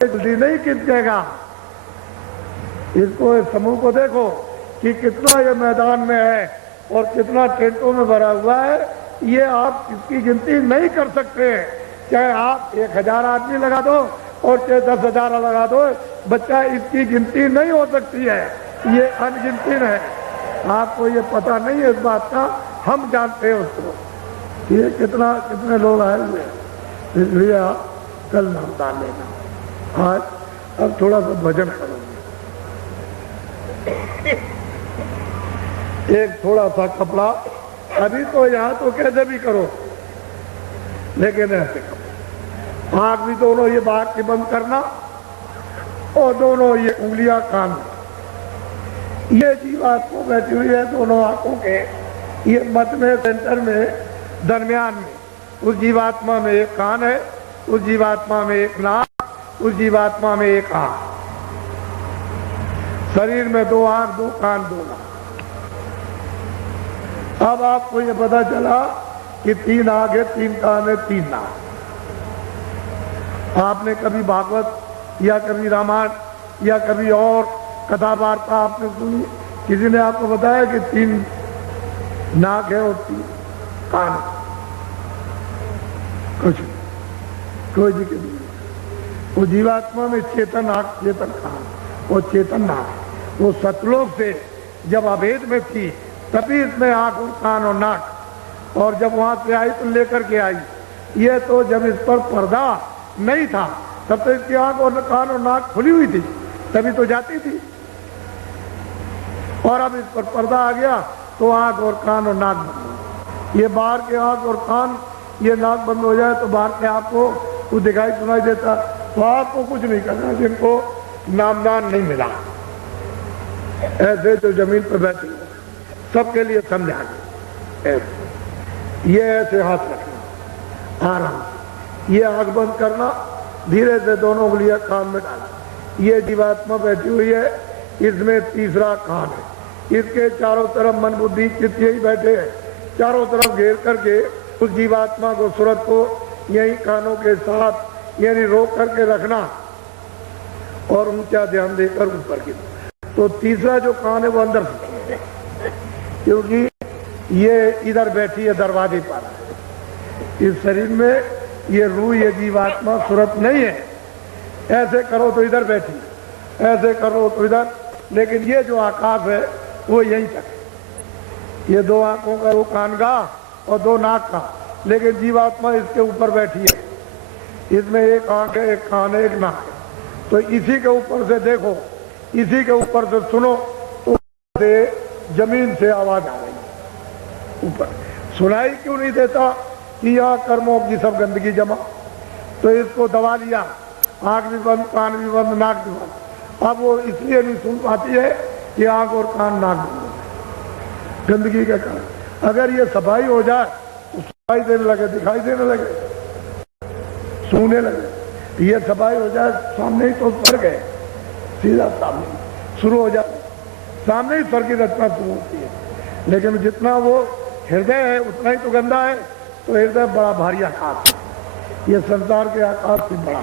जल्दी नहीं खिंचेगा। इसको इस समूह को देखो कि कितना ये मैदान में है और कितना टेंटों में भरा हुआ है। ये आप इसकी गिनती नहीं कर सकते। चाहे आप 1000 आदमी लगा दो और चाहे 10,000 लगा दो, बच्चा इसकी गिनती नहीं हो सकती है। ये अनगिनती है। आपको ये पता नहीं है इस बात का, हम जानते हैं उसको। ये कितने लोग आए हुए हैं, इसलिए आप कल नामदान लेना। आज अब थोड़ा सा भजन करोगे, एक थोड़ा सा कपड़ा, अभी तो यहाँ तो कैसे भी करो, लेकिन ऐसे करो। आँख भी दोनों ये बात की बंद करना और दोनों ये उंगलियां कान। ये जीवात्मा बैठी हुई है दोनों आंखों के ये मत में, सेंटर में, दरमियान में। उस जीवात्मा में एक कान है, उस जीवात्मा में एक नाक, उस जीवात्मा में एक आंख। शरीर में 2 आंख, 2 कान, 2 नाक। अब आपको ये पता चला कि 3 आंख है, 3 कान है, 3 नाक। आपने कभी भागवत या कभी रामायण या कभी और कथा वार्ता आपने सुनी? किसी ने आपको बताया कि 3 नाक है और 3 कान? कुछ कोई जिक्र नहीं। वो जीवात्मा में चेतन आंख, चेतन कान, वो चेतन नाक। वो सतलोक से जब अभेद में थी तभी इसमें आंख और कान और नाक, और जब वहां से आई तो लेकर के आई। ये तो जब इस पर पर्दा नहीं था तब तो इसकी आंख और कान और नाक खुली हुई थी, तभी तो जाती थी। और अब इस पर पर्दा आ गया तो आंख और कान और नाक बंद। ये बाहर के आंख और कान, ये नाक बंद हो जाए तो बाहर के आपको कुछ दिखाई सुनाई देता। तो आपको कुछ नहीं करना जिनको नामदान नहीं मिला। ऐसे जो जमीन पर बैठे हो सबके लिए समझाना, ये ऐसे हाथ रखना आराम, ये आंख बंद करना, धीरे से दोनों उंगलियां कान में डालना। ये जीवात्मा बैठी हुई है, इसमें तीसरा कान है। इसके चारों तरफ मन बुद्धि चित्त यही बैठे हैं, चारों तरफ घेर करके उस जीवात्मा को, सूरत को यही कानों के साथ यानी रोक करके रखना और ऊंचा ध्यान देकर ऊपर की। तो तीसरा जो कान है वो अंदर से, क्योंकि ये इधर बैठी है दरवाजे पर। इस शरीर में ये रूह, ये जीवात्मा सूरत नहीं है। ऐसे करो तो इधर बैठी, ऐसे करो तो इधर, लेकिन ये जो आकाश है वो यहीं तक है। ये 2 आंखों का, 2 कान का और 2 नाक का, लेकिन जीवात्मा इसके ऊपर बैठी है। इसमें एक आंख है, एक कान है, एक नाक है। तो इसी के ऊपर से देखो, इसी के ऊपर से सुनो, ऊपर से जमीन से आवाज आ रही है। ऊपर सुनाई क्यों नहीं देता कि यहाँ कर्मों की सब गंदगी जमा, तो इसको दबा लिया, आंख भी बंद, कान भी बंद, नाक भी बंद। अब वो इसलिए नहीं सुन पाती है कि आंख और कान नाक बंद, गंदगी के कारण। अगर ये सफाई हो जाए तो सफाई देने लगे, दिखाई देने लगे, सूंघने लगे। ये सफाई हो जाए, सामने ही तो स्वर्ग है, सीधा सामने शुरू हो जाए, सामने ही स्वर्ग की रचना शुरू होती है। लेकिन जितना वो हृदय है उतना ही तो गंदा है। तो हृदय बड़ा भारी आकाश है, ये संसार के आकाश से बड़ा।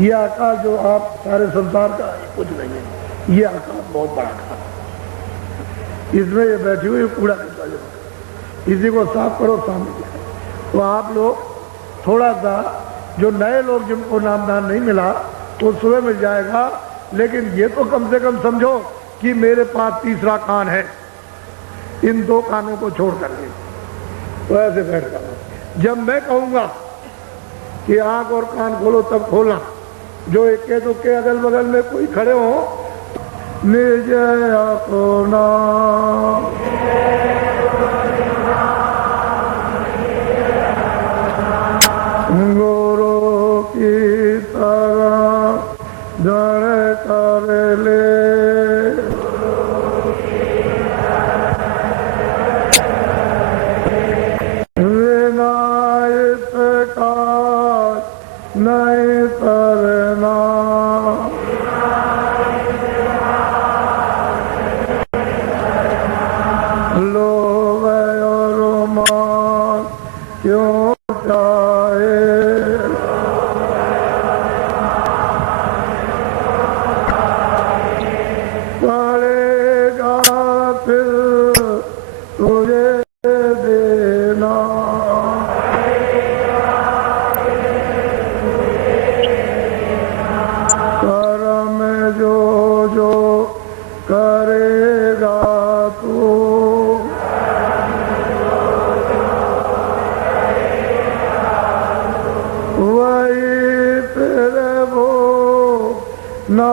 ये आकाश जो आप सारे संसार का कुछ नहीं है, ये आकाश बहुत बड़ा आकाश। इसमें ये बैठी हुई कूड़ा कचरा, इसी को साफ करो सामने। तो आप लोग थोड़ा सा, जो नए लोग जिनको नामदान नहीं मिला तो सुबह मिल जाएगा, लेकिन ये तो कम से कम समझो कि मेरे पास तीसरा कान है, इन 2 कानों को छोड़ करके। तो ऐसे बैठ कर जब मैं कहूंगा कि आंख और कान खोलो तब खोलना। जो इक्के दुक्के अगल बगल में कोई खड़े हो, निज अपना गुरु की तरह जड़ कर ले, विनायक का नहीं करना, लोभ और मान क्यों चाहे, ना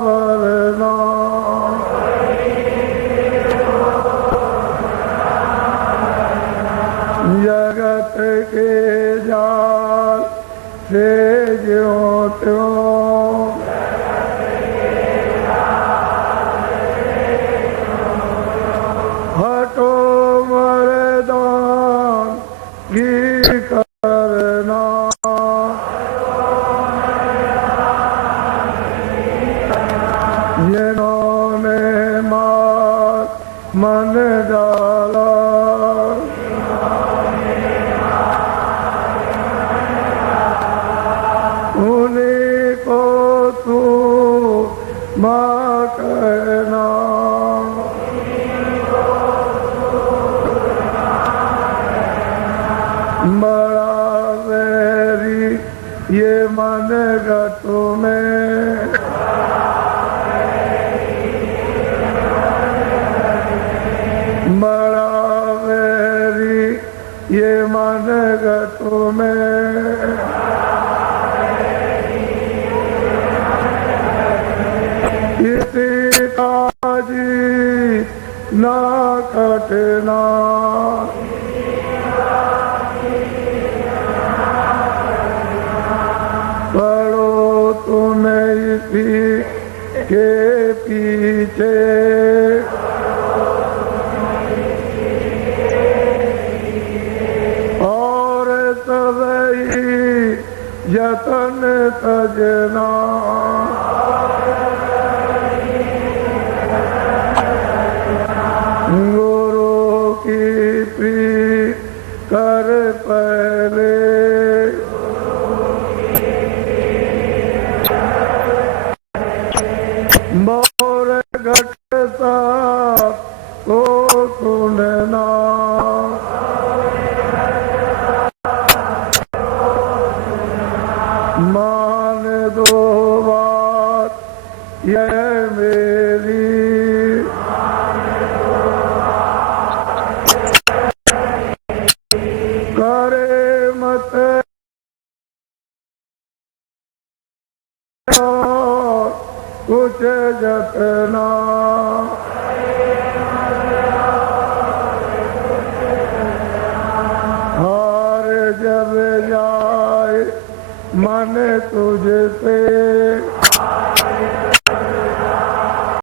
वरना। जगत के जाल से ज्यों त्यों हटो मर्दान की करना। जिन्होंने मार मन डाला उन्हीं को तू माँ कहना। बड़ा वैरी ये मन गटू में बड़ा वैरी ये मन गटू में। इसी का जी ना कटना। पढ़ो तुम्हें इसी के पीछे और सबई यतन तजना। गुरु की प्रीत कर पहले मोर घटता को सुनना। मान दो बात यह मेरी करे मत कुछ जतना। हार जब जाए मन तुझसे